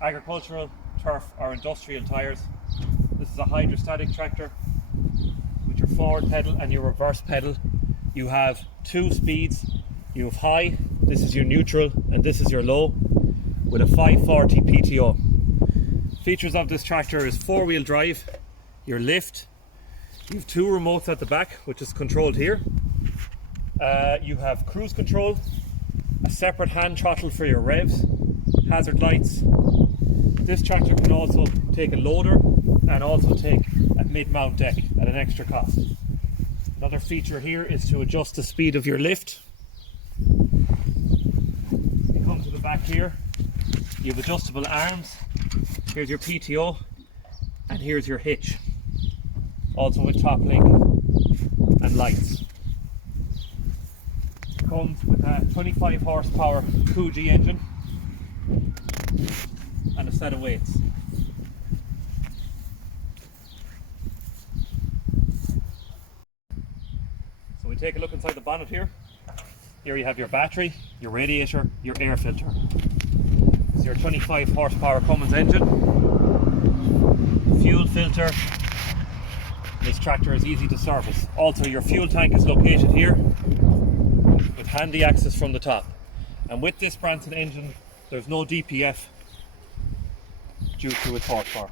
agricultural, turf or industrial tyres. This is a hydrostatic tractor with your forward pedal and your reverse pedal. You have two speeds. You have high, this is your neutral, and this is your low, with a 540 PTO. Features of this tractor is four-wheel drive, your lift, you have two remotes at the back, which is controlled here. You have cruise control, a separate hand throttle for your revs, hazard lights. This tractor can also take a loader and also take a mid-mount deck at an extra cost. Another feature here is to adjust the speed of your lift. You come to the back here, you have adjustable arms, here's your PTO, and here's your hitch, also with top link and lights. It comes with a 25 horsepower Fuji engine and a set of weights. So we take a look inside the bonnet here. Here you have your battery, your radiator, your air filter. This is your 25 horsepower Cummins engine. Fuel filter. This tractor is easy to service. Also, your fuel tank is located here with handy access from the top. And with this Branson engine, there's no DPF due to its horsepower.